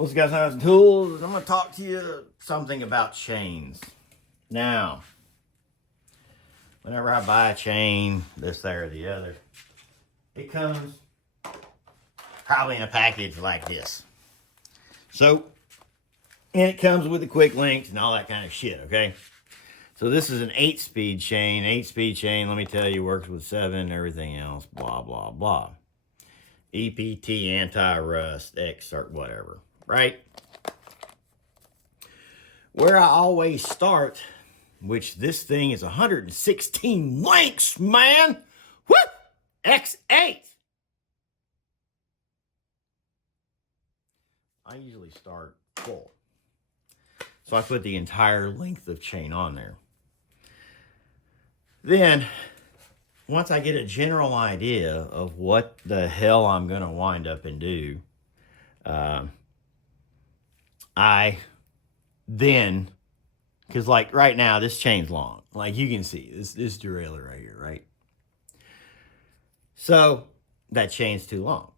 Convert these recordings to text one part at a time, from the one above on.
What's guys, Knives and Tools? I'm going to talk to you something about chains. Now, whenever I buy a chain, this, there, or the other, it comes probably in a package like this. So, and it comes with the quick links and all that kind of shit, okay? So this is an 8-speed chain. 8-speed chain, let me tell you, works with 7, everything else, blah, blah, blah. EPT, anti-rust, X, or whatever, right? Where I always start, which this thing is 116 links, man! Woo! X8! I usually start full. So I put the entire length of chain on there. Then, once I get a general idea of what the hell I'm going to wind up and do, I then, because like right now, this chain's long. Like you can see, this derailleur right here, right? So, that chain's too long.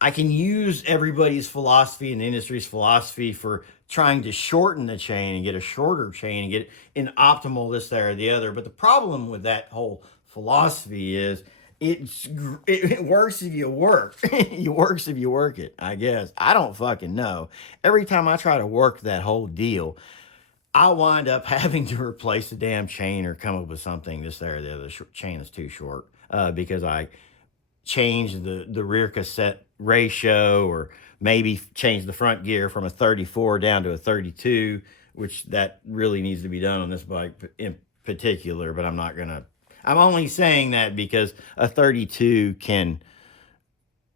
I can use everybody's philosophy and the industry's philosophy for trying to shorten the chain and get a shorter chain and get it in optimal this, there, or the other. But the problem with that whole philosophy is it works if you work. It works if you work it, I guess. I don't fucking know. Every time I try to work that whole deal, I wind up having to replace the damn chain or come up with something this, there, or the other. Chain is too short because I change the rear cassette ratio, or maybe change the front gear from a 34 down to a 32, which that really needs to be done on this bike in particular, but I'm only saying that because a 32 can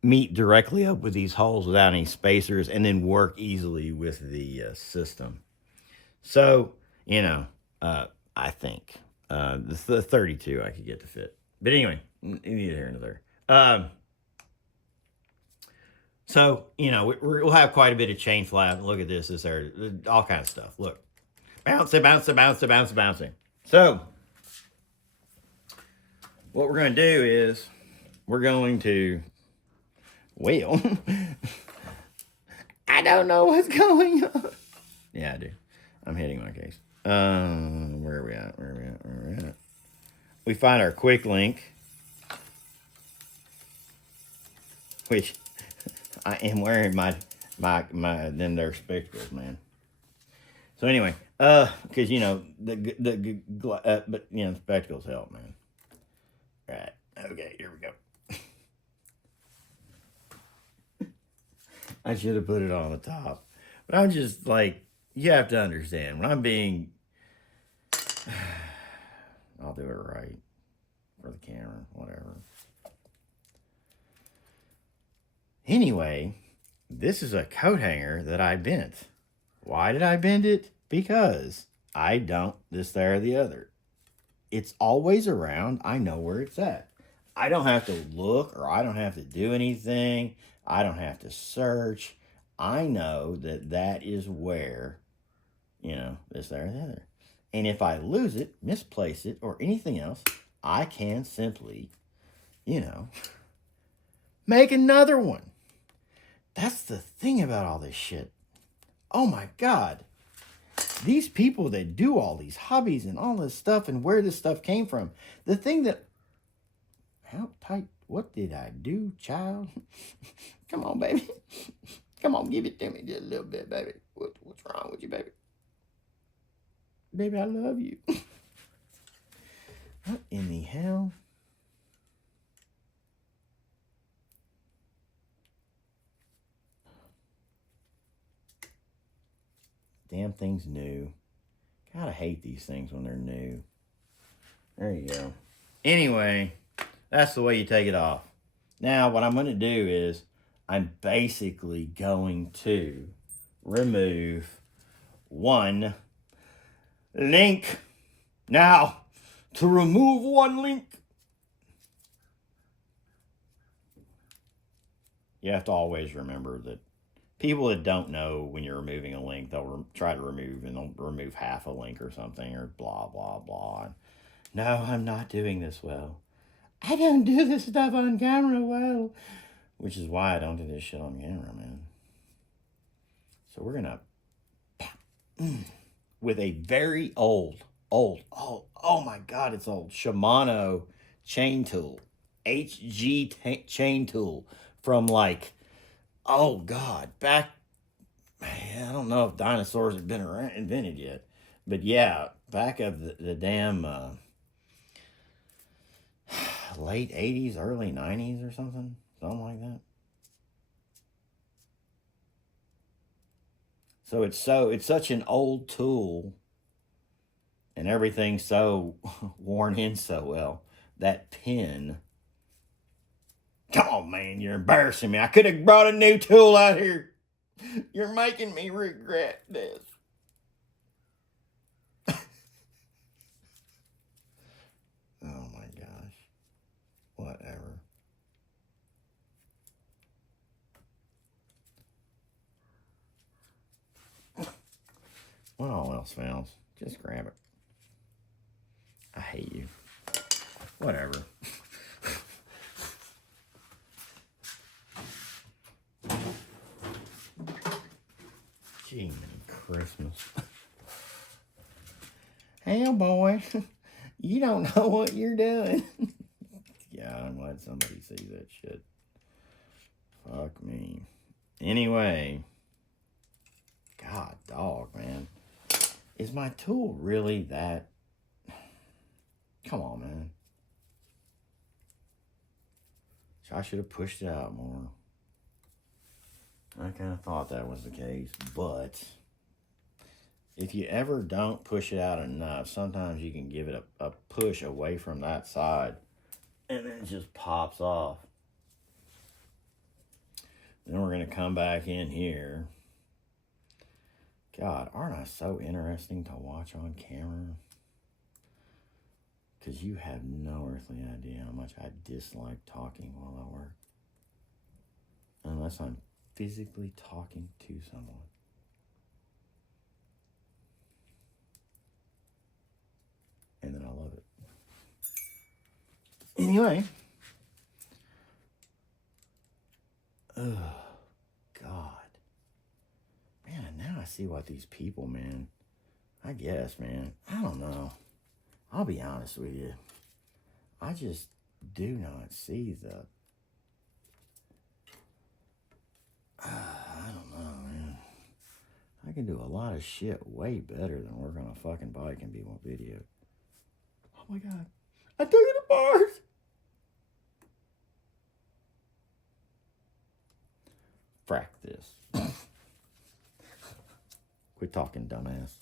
meet directly up with these holes without any spacers and then work easily with the system. So, I think the 32 I could get to fit. But anyway, neither here nor there. So, we'll have quite a bit of chain flap. Look at this, there, all kind of stuff. Look, bouncing. So, what we're going to do is we're going to, I don't know what's going on. Yeah, I do. I'm hitting my case. Where are we at? We find our quick link, which I am wearing my then their spectacles, man. So anyway, because but spectacles help, man. Right. Okay, here we go. I should have put it on the top, but I'm just like, you have to understand when I'm being. I'll do it right for the camera, whatever. Anyway, this is a coat hanger that I bent. Why did I bend it? Because I don't this, there, or the other. It's always around. I know where it's at. I don't have to look, or I don't have to do anything. I don't have to search. I know that is where, this, there, or the other. And if I lose it, misplace it, or anything else, I can simply, make another one. That's the thing about all this shit. Oh my God. These people that do all these hobbies and all this stuff and where this stuff came from. The thing that, how tight, what did I do, child? Come on, baby. Come on, give it to me just a little bit, baby. What's wrong with you, baby? Baby, I love you. What in the hell? Damn thing's new. God, I hate these things when they're new. There you go. Anyway, that's the way you take it off. Now, what I'm going to do is I'm basically going to remove one link. Now, to remove one link, you have to always remember that people that don't know when you're removing a link, they'll try to remove and they'll remove half a link or something or blah, blah, blah. No, I'm not doing this well. I don't do this stuff on camera well. Which is why I don't do this shit on camera, man. So we're going to, with a very old, oh my God, it's old, Shimano chain tool, chain tool from like, oh God, back, I don't know if dinosaurs had been invented yet, but yeah, back of the damn late 80s, early 90s or something like that. So it's such an old tool and everything's so worn in so well. That pin. Come on, man, you're embarrassing me. I could have brought a new tool out here. You're making me regret this. Oh my gosh. Whatever. What all else fails? Just grab it. I hate you. Whatever. Gee, Christmas. Hell, boy, you don't know what you're doing. Yeah, I'm glad somebody sees that shit. Fuck me. Anyway, God, dog, man. Is my tool really that? Come on, man. I should have pushed it out more. I kind of thought that was the case, but if you ever don't push it out enough, sometimes you can give it a push away from that side, and then it just pops off. Then we're going to come back in here. God, aren't I so interesting to watch on camera? Because you have no earthly idea how much I dislike talking while I work. Unless I'm physically talking to someone. And then I love it. Anyway. Oh, God. Man, now I see what these people, man. I guess, man. I don't know. I'll be honest with you. I just do not see the... I don't know, man. I can do a lot of shit way better than work on a fucking bike and be on video. Oh my God. I took it apart! Frack this. Quit talking, dumbass.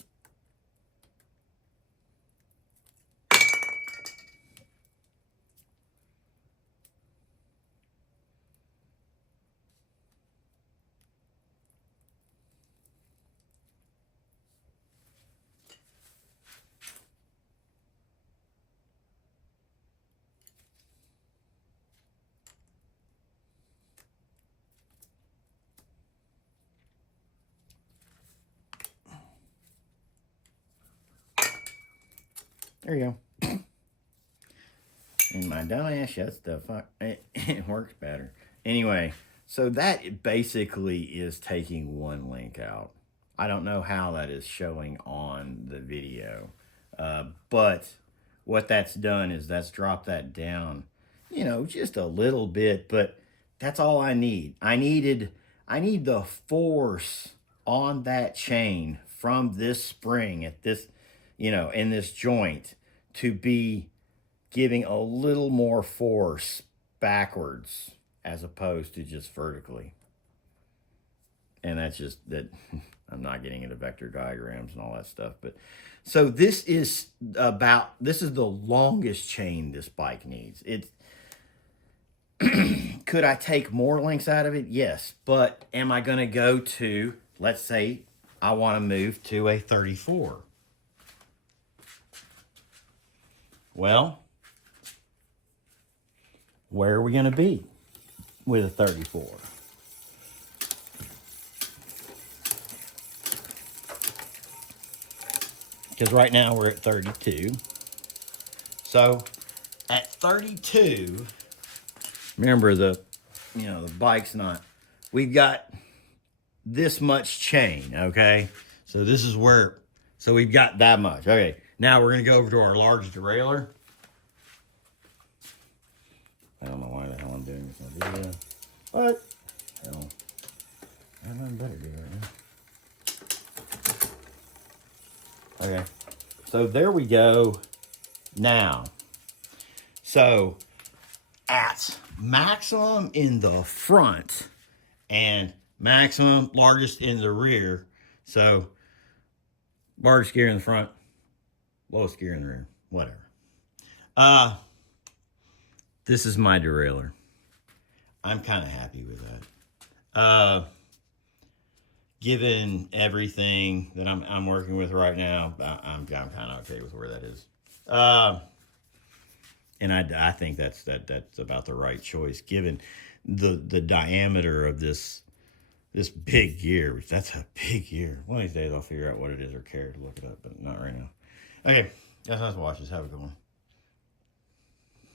There you go. And my dumbass shuts the fuck. It works better. Anyway, so that basically is taking one link out. I don't know how that is showing on the video. But what that's done is that's dropped that down, just a little bit, but that's all I need. I need the force on that chain from this spring at this, in this joint to be giving a little more force backwards as opposed to just vertically. And that's just that I'm not getting into vector diagrams and all that stuff. But so this is the longest chain this bike needs. Could I take more links out of it? Yes. But am I going to go to, let's say I want to move to a 34. Well, where are we going to be with a 34? Because right now we're at 32. So at 32, remember the bike's not, we've got this much chain, okay? So this is where, so we've got that much. Okay, now we're gonna go over to our large derailleur. I don't know why the hell I'm doing this on video. But, hell, I have nothing better to do right now. Okay, so there we go now. So, at maximum in the front and maximum largest in the rear. So, largest gear in the front, lowest gear in the rear, whatever. This is my derailleur. I'm kind of happy with that. Given everything that I'm working with right now, I'm kind of okay with where that is. And I think that's about the right choice, given the diameter of this big gear. That's a big gear. One of these days I'll figure out what it is or care to look it up, but not right now. Okay, that's watch this. Have a good one.